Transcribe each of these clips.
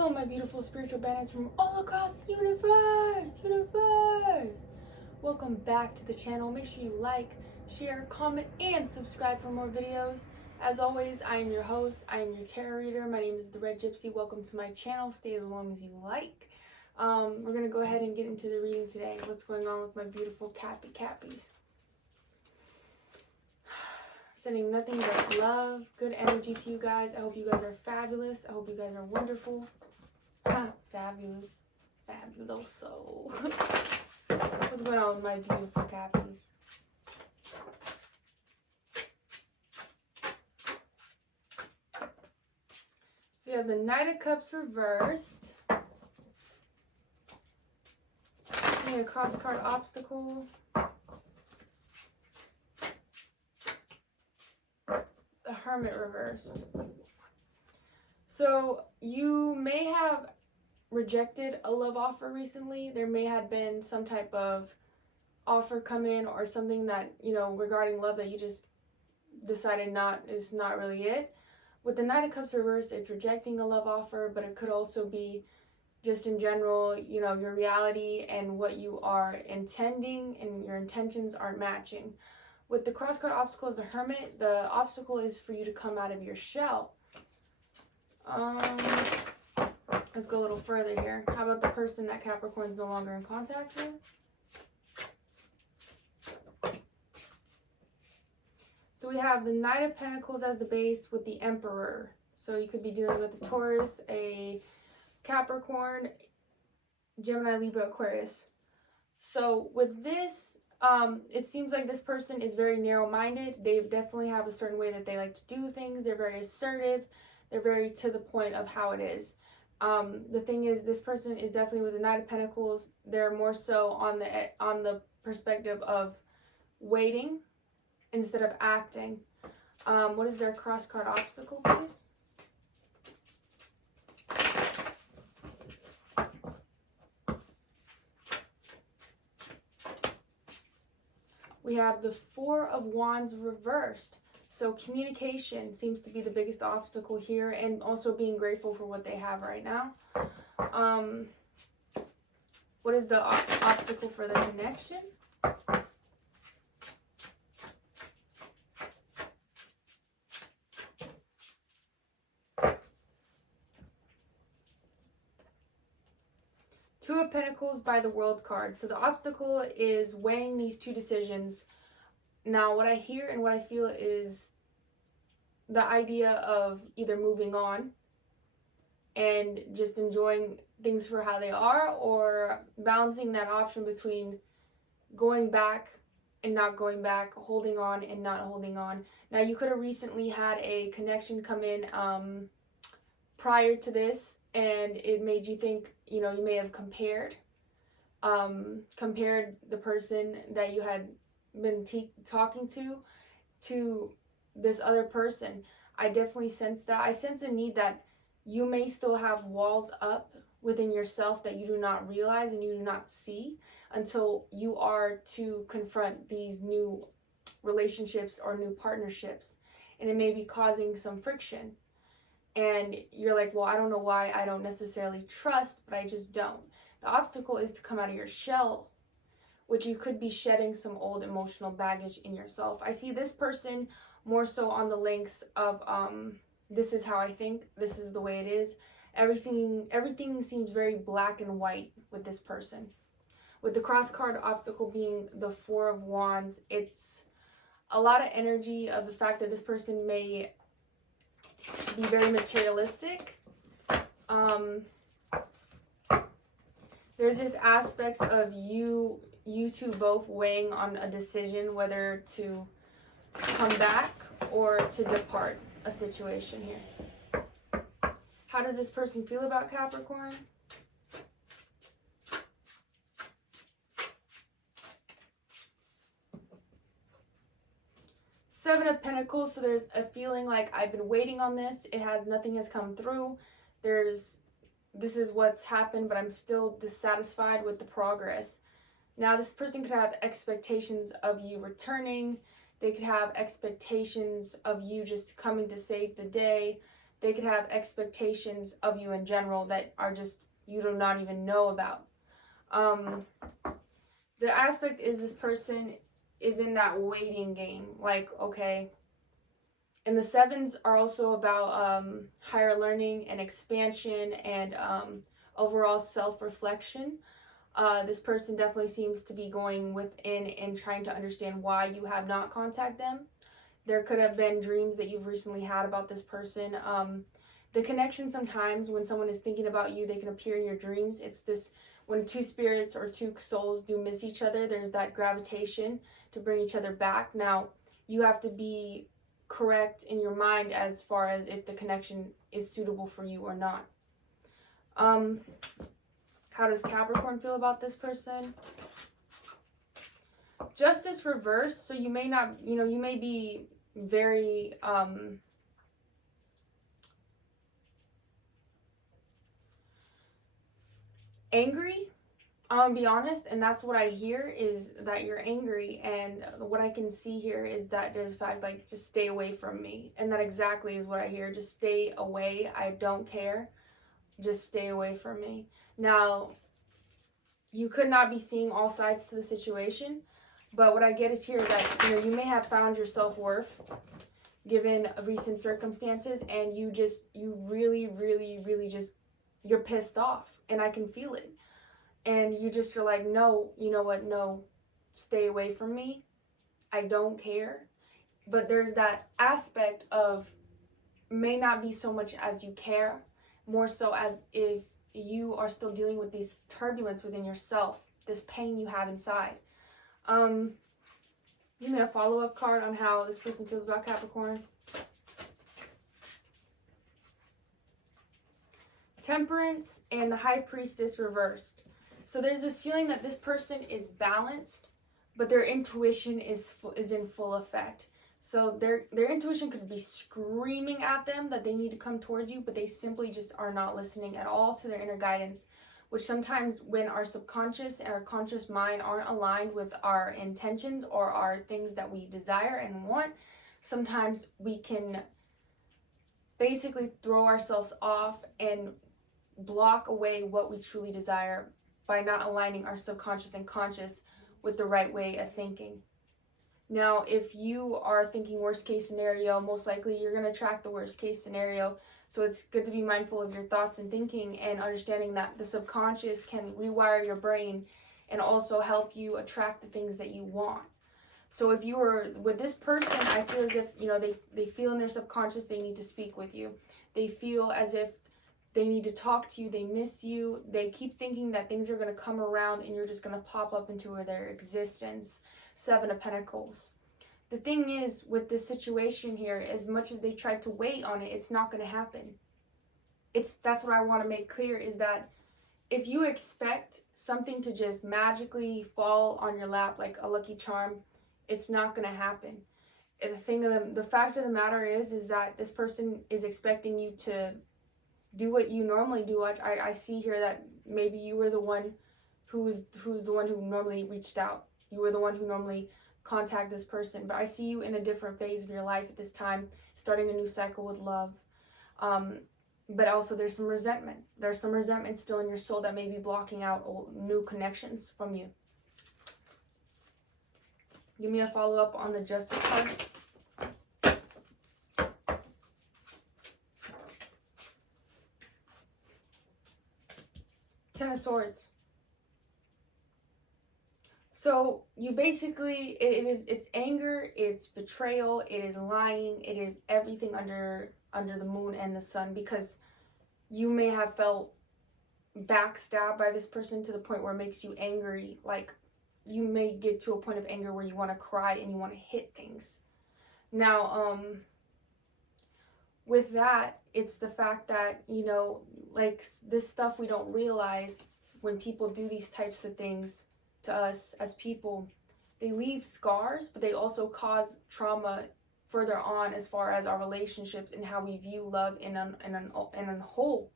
Hello, my beautiful spiritual bandits from all across the universe! Welcome back to the channel. Make sure you like, share, comment, and subscribe for more videos. As always, I am your host. I am your tarot reader. My name is The Red Gypsy. Welcome to my channel. Stay as long as you like. We're going to go ahead and get into the reading today. What's going on with my beautiful Cappies? Sending nothing but love, good energy to you guys. I hope you guys are fabulous. I hope you guys are wonderful. Fabulous. Fabuloso. What's going on with my beautiful Cappies? So you have the Knight of Cups reversed. A cross card obstacle. The Hermit reversed. So you may have rejected a love offer recently. There may have been some type of offer come in or something that, regarding love that you just decided is not really it. With the Knight of Cups reversed, it's rejecting a love offer, but it could also be just in general, your reality and what you are intending and your intentions aren't matching. With the cross card obstacle as the Hermit, the obstacle is for you to come out of your shell. Let's go a little further here. How about the person that Capricorn's no longer in contact with? So we have the Knight of Pentacles as the base with the Emperor. So you could be dealing with a Taurus, a Capricorn, Gemini, Libra, Aquarius. So with this, it seems like this person is very narrow-minded. They definitely have a certain way that they like to do things. They're very assertive. They're very to the point of how it is. The thing is, this person is definitely with the Knight of Pentacles. They're more so on the perspective of waiting instead of acting. What is their cross card obstacle, please? We have the Four of Wands reversed. So communication seems to be the biggest obstacle here, and also being grateful for what they have right now. What is the obstacle for the connection? Two of Pentacles by the World card. So the obstacle is weighing these two decisions. Now, what I hear and what I feel is the idea of either moving on and just enjoying things for how they are, or balancing that option between going back and not going back, holding on and not holding on. Now, you could have recently had a connection come in prior to this, and it made you think, you may have compared the person that you had been talking to this other person. I definitely sense that. I sense a need that you may still have walls up within yourself that you do not realize and you do not see until you are to confront these new relationships or new partnerships, and it may be causing some friction. And you're like, well, I don't know why I don't necessarily trust, but I just don't. The obstacle is to come out of your shell, which you could be shedding some old emotional baggage in yourself. I see this person more so on the links of this is how I think, this is the way it is. Everything seems very black and white with this person. With the cross card obstacle being the Four of Wands, it's a lot of energy of the fact that this person may be very materialistic. There's just aspects of you two both weighing on a decision whether to come back or to depart a situation here. How does this person feel about Capricorn? Seven of Pentacles, so there's a feeling like I've been waiting on this. Nothing has come through. This is what's happened, but I'm still dissatisfied with the progress. Now, this person could have expectations of you returning. They could have expectations of you just coming to save the day. They could have expectations of you in general that are just you do not even know about. The aspect is this person is in that waiting game. Like, okay. And the sevens are also about higher learning and expansion and overall self-reflection. This person definitely seems to be going within and trying to understand why you have not contacted them. There could have been dreams that you've recently had about this person. The connection sometimes when someone is thinking about you, they can appear in your dreams. It's this when two spirits or two souls do miss each other, there's that gravitation to bring each other back. Now, you have to be correct in your mind as far as if the connection is suitable for you or not. How does Capricorn feel about this person? Justice reversed, so you may not, you may be very angry. I'm gonna be honest, and that's what I hear is that you're angry, and what I can see here is that there's a fact like just stay away from me, and that exactly is what I hear. Just stay away. I don't care. Just stay away from me. Now, you could not be seeing all sides to the situation, but what I get is here that you may have found your self-worth given recent circumstances, and you really, really, really just you're pissed off, and I can feel it. And you just are like, no, you know what? No, stay away from me. I don't care. But there's that aspect of may not be so much as you care, more so as if you are still dealing with this turbulence within yourself, this pain you have inside. Give me a follow-up card on how this person feels about Capricorn. Temperance and the High Priestess reversed. So there's this feeling that this person is balanced, but their intuition is in full effect. So their intuition could be screaming at them that they need to come towards you, but they simply just are not listening at all to their inner guidance, which sometimes when our subconscious and our conscious mind aren't aligned with our intentions or our things that we desire and want, sometimes we can basically throw ourselves off and block away what we truly desire by not aligning our subconscious and conscious with the right way of thinking. Now, if you are thinking worst case scenario, most likely you're going to attract the worst case scenario. So it's good to be mindful of your thoughts and thinking and understanding that the subconscious can rewire your brain and also help you attract the things that you want. So if you were with this person, I feel as if, they feel in their subconscious they need to speak with you. They feel as if they need to talk to you. They miss you. They keep thinking that things are going to come around and you're just going to pop up into their existence. 7 of Pentacles. The thing is, with this situation here, as much as they try to wait on it, it's not going to happen. That's what I want to make clear is that if you expect something to just magically fall on your lap like a lucky charm, it's not going to happen. The fact of the matter is that this person is expecting you to do what you normally do. I see here that maybe you were the one who's the one who normally reached out. You were the one who normally contacted this person. But I see you in a different phase of your life at this time, starting a new cycle with love. But also there's some resentment. There's some resentment still in your soul that may be blocking out new connections from you. Give me a follow-up on the Justice card. Ten of Swords. So you basically, it's anger, it's betrayal, it is lying, it is everything under the moon and the sun, because you may have felt backstabbed by this person to the point where it makes you angry. Like, you may get to a point of anger where you want to cry and you want to hit things. Now, with that, it's the fact that, like this stuff we don't realize when people do these types of things to us as people, they leave scars, but they also cause trauma further on as far as our relationships and how we view love in a whole.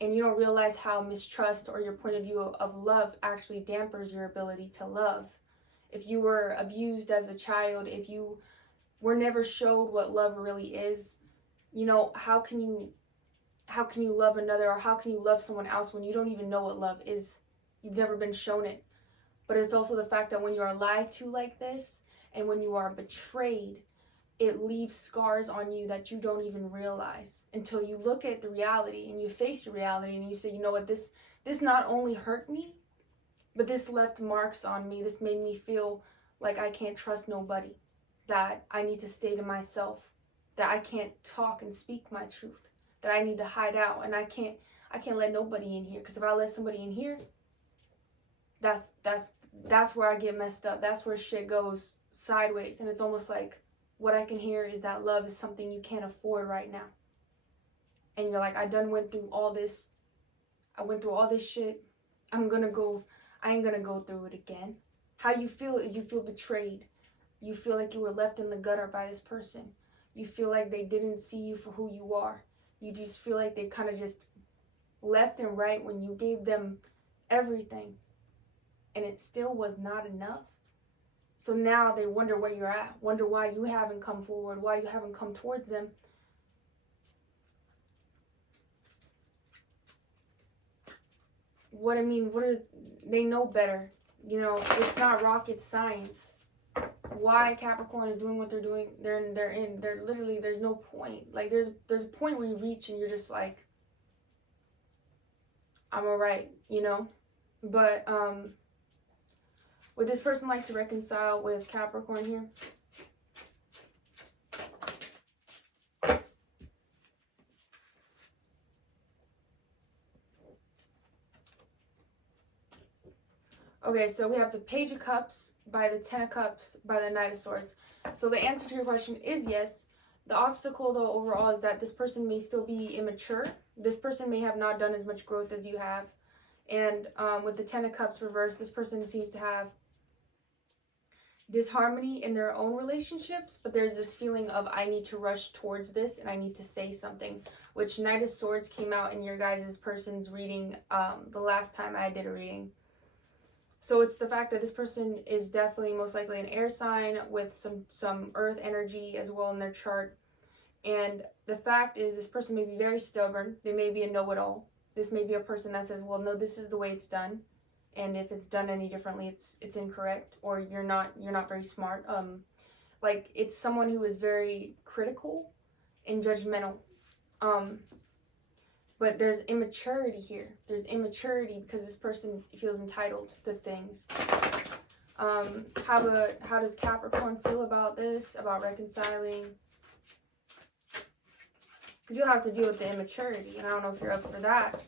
And you don't realize how mistrust or your point of view of love actually dampers your ability to love. If you were abused as a child, if you were never showed what love really is, you know, how can you love another, or how can you love someone else when you don't even know what love is? You've never been shown it. But it's also the fact that when you are lied to like this, and when you are betrayed, it leaves scars on you that you don't even realize until you look at the reality and you face the reality and you say, you know what, this not only hurt me, but this left marks on me. This made me feel like I can't trust nobody, that I need to stay to myself, that I can't talk and speak my truth, that I need to hide out, and I can't let nobody in here, because if I let somebody in here, that's where I get messed up. That's where shit goes sideways. And it's almost like what I can hear is that love is something you can't afford right now. And you're like, I went through all this. I went through all this shit. I ain't gonna go through it again. How you feel is you feel betrayed. You feel like you were left in the gutter by this person. You feel like they didn't see you for who you are. You just feel like they kind of just left and right when you gave them everything. And it still was not enough. So now they wonder where you're at, wonder why you haven't come forward, why you haven't come towards them. They know better. You know, it's not rocket science. Why Capricorn is doing what they're doing, they're literally, there's no point. Like there's a point where you reach and you're just like, I'm alright, you know? But would this person like to reconcile with Capricorn here? Okay, so we have the Page of Cups by the Ten of Cups by the Knight of Swords. So the answer to your question is yes. The obstacle, though, overall is that this person may still be immature. This person may have not done as much growth as you have. And with the Ten of Cups reversed, this person seems to have disharmony in their own relationships, but there's this feeling of, I need to rush towards this and I need to say something, which Knight of Swords came out in your guys' person's reading the last time I did a reading. So it's the fact that this person is definitely most likely an air sign with some earth energy as well in their chart. And the fact is, this person may be very stubborn. They may be a know-it-all. This may be a person that says, well, no, this is the way it's done. And if it's done any differently, it's incorrect, or you're not very smart. Like, it's someone who is very critical and judgmental. But there's immaturity here. There's immaturity because this person feels entitled to things. How does Capricorn feel about this, about reconciling? Because you'll have to deal with the immaturity, and I don't know if you're up for that.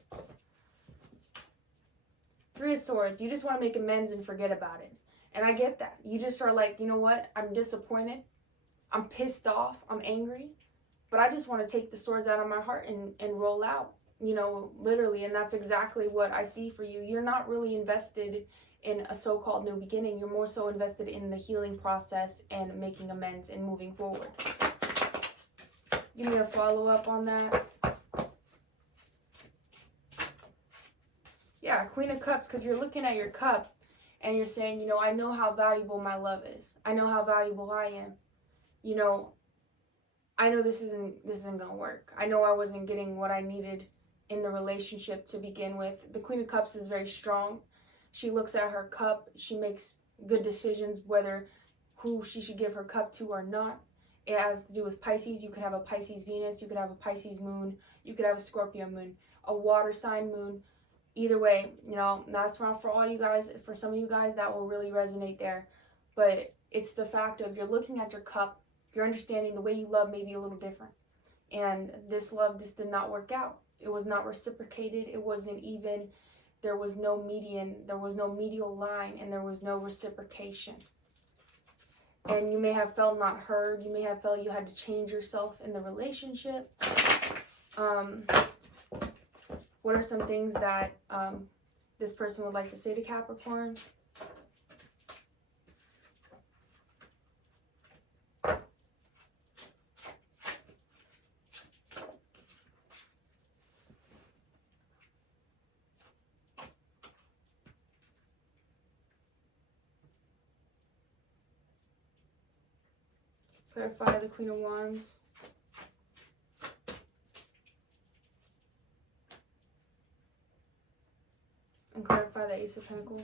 Three of Swords. You just want to make amends and forget about it. And I get that. You just are like, you know what? I'm disappointed. I'm pissed off. I'm angry. But I just want to take the swords out of my heart and roll out. You know, literally. And that's exactly what I see for you. You're not really invested in a so-called new beginning. You're more so invested in the healing process and making amends and moving forward. Give me a follow-up on that. Yeah, Queen of Cups, because you're looking at your cup and you're saying, you know, I know how valuable my love is. I know how valuable I am. You know, I know this isn't going to work. I know I wasn't getting what I needed in the relationship to begin with. The Queen of Cups is very strong. She looks at her cup. She makes good decisions whether who she should give her cup to or not. It has to do with Pisces. You could have a Pisces Venus. You could have a Pisces moon. You could have a Scorpio moon. A water sign moon. Either way, you know, that's not for all you guys. For some of you guys, that will really resonate there. But it's the fact of, you're looking at your cup. You're understanding the way you love may be a little different. And this love just did not work out. It was not reciprocated. It wasn't even. There was no median. There was no medial line. And there was no reciprocation. And you may have felt not heard. You may have felt you had to change yourself in the relationship. What are some things that this person would like to say to Capricorn? Clarify the Queen of Wands. And clarify the Ace of Pentacles.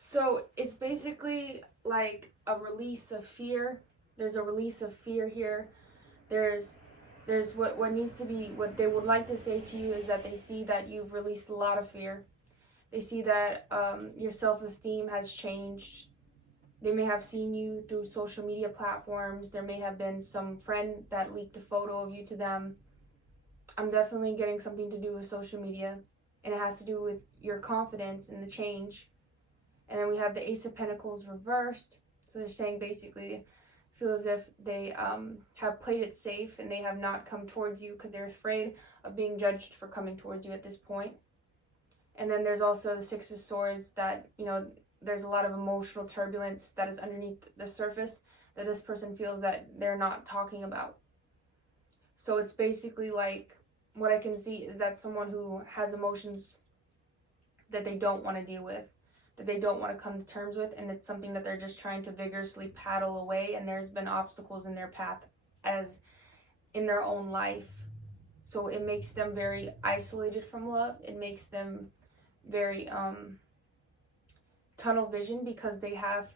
So it's basically like a release of fear. There's a release of fear here. There's what needs to be, what they would like to say to you is that they see that you've released a lot of fear. They see that your self-esteem has changed. They may have seen you through social media platforms. There may have been some friend that leaked a photo of you to them. I'm definitely getting something to do with social media, and it has to do with your confidence and the change. And then we have the Ace of Pentacles reversed. So they're saying basically, feel as if they have played it safe and they have not come towards you because they're afraid of being judged for coming towards you at this point. And then there's also the Six of Swords that, you know, there's a lot of emotional turbulence that is underneath the surface that this person feels that they're not talking about. So it's basically like, what I can see is that someone who has emotions that they don't want to deal with, that they don't want to come to terms with, and it's something that they're just trying to vigorously paddle away, and there's been obstacles in their path as in their own life. So it makes them very isolated from love. It makes them very tunnel vision because they have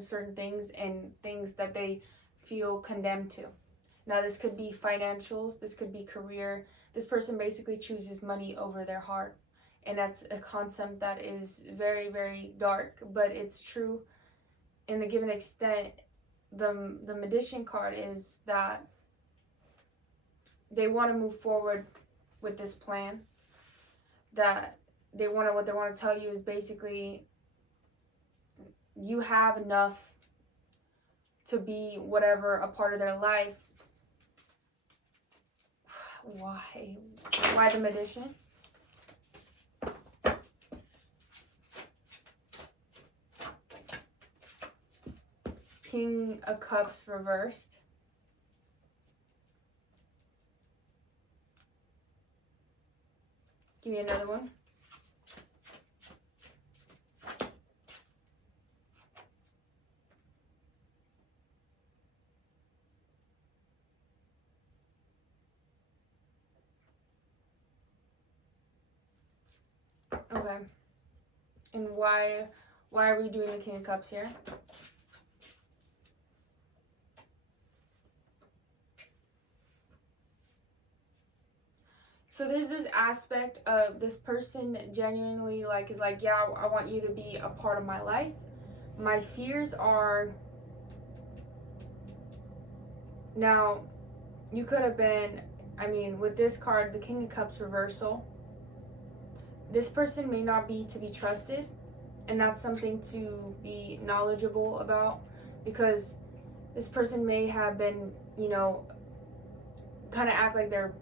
certain things and things that they feel condemned to. Now this could be financials, this could be career. This person basically chooses money over their heart. And that's a concept that is very, very dark, but it's true in the given extent. The Magician card is that they want to move forward with this plan. That what they want to tell you is basically, you have enough to be whatever a part of their life. Why the Magician? King of Cups reversed. Give me another one. Okay. And why are we doing the King of Cups here? So there's this aspect of this person genuinely is like, yeah, I want you to be a part of my life. My fears are, now you could have been, with this card, the King of Cups reversal, this person may not be to be trusted, and that's something to be knowledgeable about, because this person may have been, kind of act like they're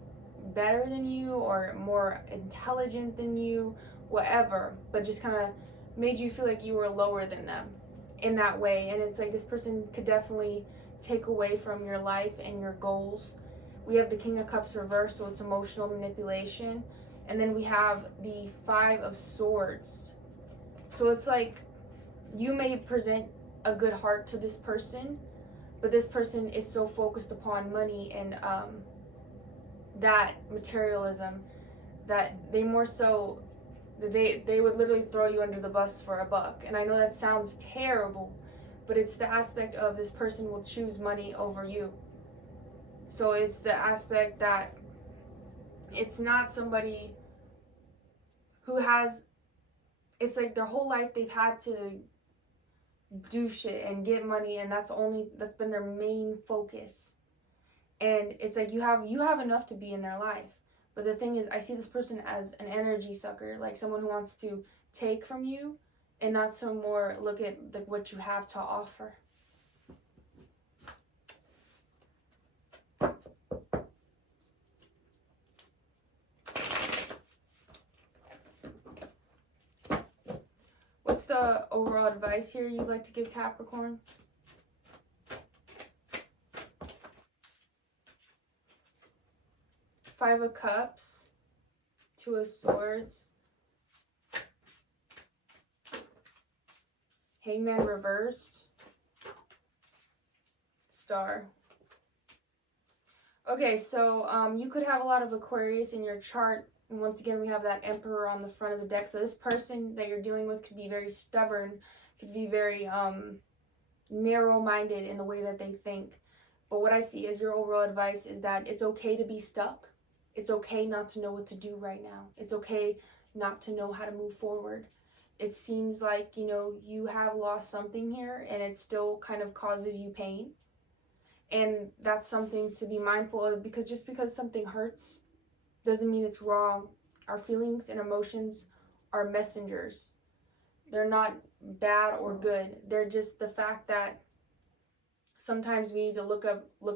better than you or more intelligent than you, whatever, but just kind of made you feel like you were lower than them in that way. And it's like this person could definitely take away from your life and your goals. We have the King of Cups reversed, so it's emotional manipulation. And then we have the Five of Swords. So it's like you may present a good heart to this person, but this person is so focused upon money and that materialism that they more so, they would literally throw you under the bus for a buck. And I know that sounds terrible, but it's the aspect of this person will choose money over you. So it's the aspect that it's not somebody who has, it's like their whole life they've had to do shit and get money, and that's been their main focus. And it's like you have enough to be in their life. But the thing is, I see this person as an energy sucker, like someone who wants to take from you and not some more look at what you have to offer. What's the overall advice here you'd like to give Capricorn? Five of Cups, Two of Swords, Hangman reversed. Star. Okay, so you could have a lot of Aquarius in your chart. And once again, we have that Emperor on the front of the deck. So this person that you're dealing with could be very stubborn, could be very narrow-minded in the way that they think. But what I see as your overall advice is that it's okay to be stuck. It's okay not to know what to do right now. It's okay not to know how to move forward. It seems like, you know, you have lost something here and it still kind of causes you pain. And that's something to be mindful of, because just because something hurts doesn't mean it's wrong. Our feelings and emotions are messengers. They're not bad or good. They're just the fact that sometimes we need to look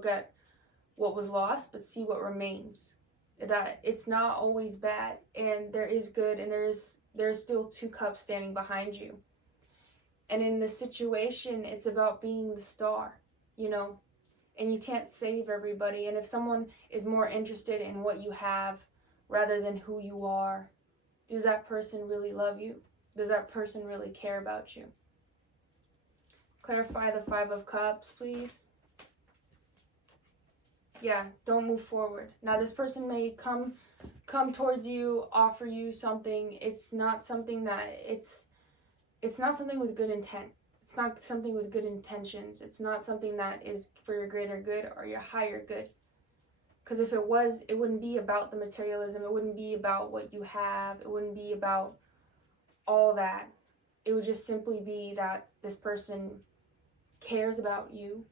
at what was lost, but see what remains. That it's not always bad, and there is good, and there's still 2 cups standing behind you. And in this situation, it's about being the star, you know, and you can't save everybody. And if someone is more interested in what you have rather than who you are, does that person really love you? Does that person really care about you? Clarify the 5 of Cups, please. Yeah, don't move forward. Now, this person may come towards you, offer you something. It's not something that it's not something with good intent. It's not something with good intentions. It's not something that is for your greater good or your higher good. Because if it was, it wouldn't be about the materialism. It wouldn't be about what you have. It wouldn't be about all that. It would just simply be that this person cares about you.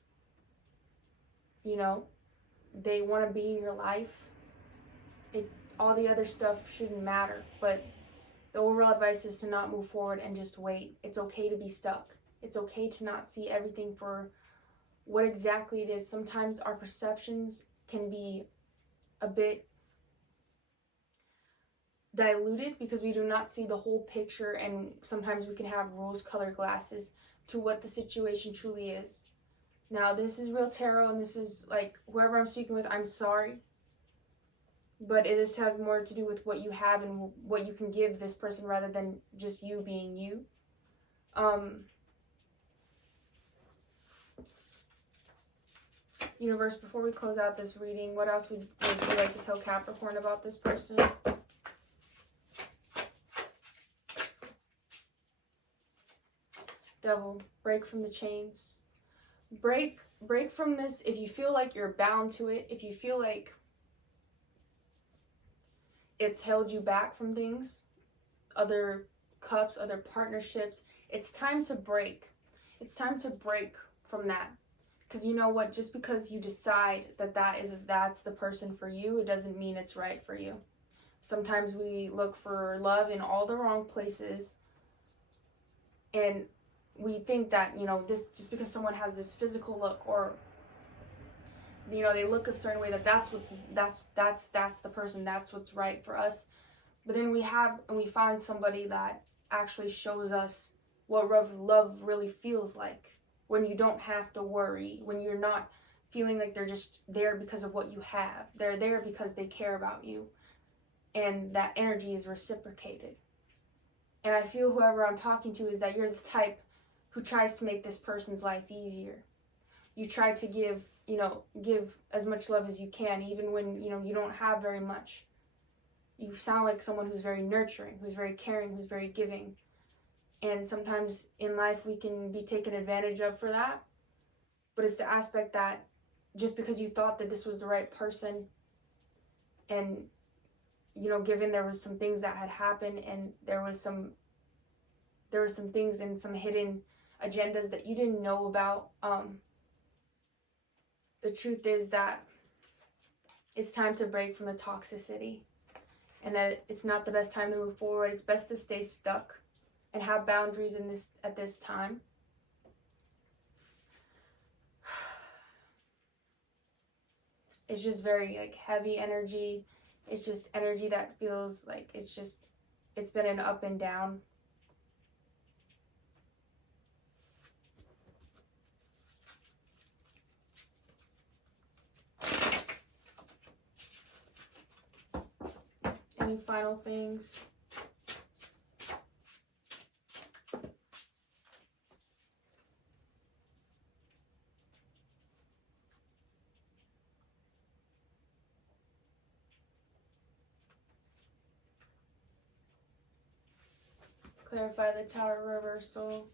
You know, they want to be in your life. All the other stuff shouldn't matter, but the overall advice is to not move forward and just wait. It's okay to be stuck. It's okay to not see everything for what exactly it is. Sometimes our perceptions can be a bit diluted because we do not see the whole picture, and sometimes we can have rose-colored glasses to what the situation truly is. Now, this is real tarot, and this is like whoever I'm speaking with, I'm sorry. But this has more to do with what you have and what you can give this person rather than just you being you. Universe, before we close out this reading, what else would you like to tell Capricorn about this person? Devil, break from the chains. Break from this if you feel like you're bound to it, if you feel like it's held you back from things, other cups, other partnerships. It's time to break. It's time to break from that. Because you know what? Just because you decide that's the person for you, it doesn't mean it's right for you. Sometimes we look for love in all the wrong places. And we think that, you know, this just because someone has this physical look, or you know, they look a certain way, that's the person, that's what's right for us. But then we find somebody that actually shows us what love really feels like, when you don't have to worry, when you're not feeling like they're just there because of what you have. They're there because they care about you, and that energy is reciprocated. And I feel whoever I'm talking to is that you're the type who tries to make this person's life easier. You try to give as much love as you can, even when, you know, you don't have very much. You sound like someone who's very nurturing, who's very caring, who's very giving. And sometimes in life we can be taken advantage of for that. But it's the aspect that just because you thought that this was the right person, and, you know, given there was some things that had happened, and there were some things and some hidden agendas that you didn't know about, the truth is that it's time to break from the toxicity, and that it's not the best time to move forward. It's best to stay stuck and have boundaries at this time. It's just very like heavy energy. It's just energy that feels like it's been an up and down. Any final things? Clarify the Tower reversal.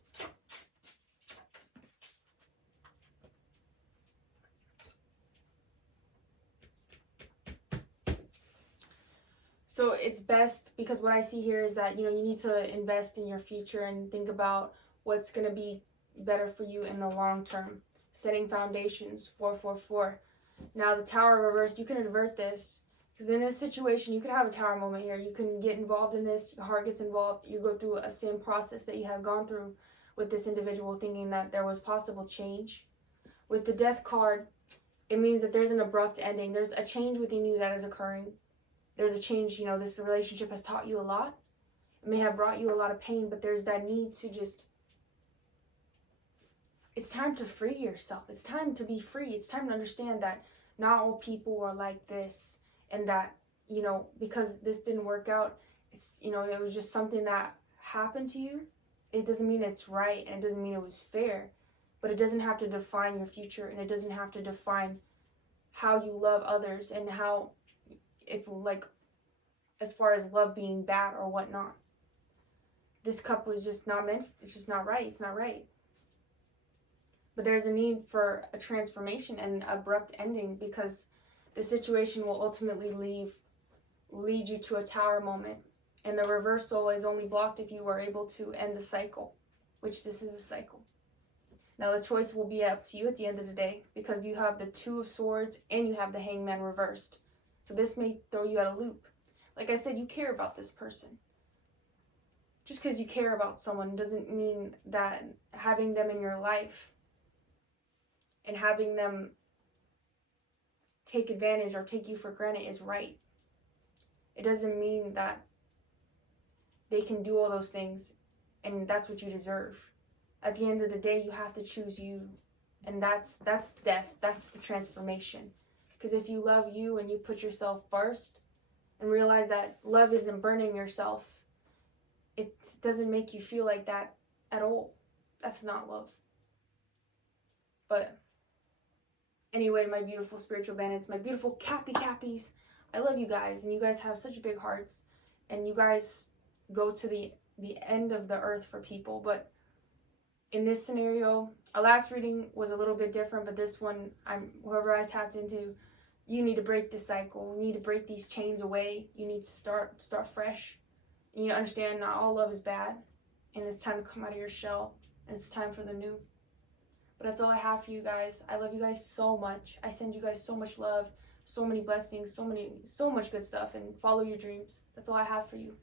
So it's best, because what I see here is that, you need to invest in your future and think about what's going to be better for you in the long term. Setting foundations, 444. Now the Tower reversed, you can invert this, because in this situation, you could have a Tower moment here. You can get involved in this, your heart gets involved, you go through a same process that you have gone through with this individual, thinking that there was possible change. With the Death card, it means that there's an abrupt ending. There's a change within you that is occurring. There's a change, this relationship has taught you a lot. It may have brought you a lot of pain, but there's that need to just, it's time to free yourself. It's time to be free. It's time to understand that not all people are like this, and that, because this didn't work out, it's, it was just something that happened to you. It doesn't mean it's right, and it doesn't mean it was fair, but it doesn't have to define your future, and it doesn't have to define how you love others, and how, as far as love being bad or whatnot. This cup was just not meant, it's just not right. It's not right. But there's a need for a transformation and abrupt ending, because the situation will ultimately lead you to a Tower moment. And the reversal is only blocked if you are able to end the cycle, which this is a cycle. Now the choice will be up to you at the end of the day, because you have the Two of Swords and you have the Hangman reversed. So this may throw you out a loop. Like I said, you care about this person. Just because you care about someone doesn't mean that having them in your life and having them take advantage or take you for granted is right. It doesn't mean that they can do all those things and that's what you deserve. At the end of the day, you have to choose you. And that's death. That's the transformation. Because if you love you and you put yourself first and realize that love isn't burning yourself, it doesn't make you feel like that at all. That's not love. But anyway, my beautiful spiritual bandits, my beautiful Cappies, I love you guys, and you guys have such big hearts, and you guys go to the end of the earth for people. But in this scenario, our last reading was a little bit different, but this one, whoever I tapped into, you need to break this cycle. You need to break these chains away. You need to start fresh. You need to understand not all love is bad, and it's time to come out of your shell, and it's time for the new. But that's all I have for you guys. I love you guys so much. I send you guys so much love, so many blessings, so much good stuff, and follow your dreams. That's all I have for you.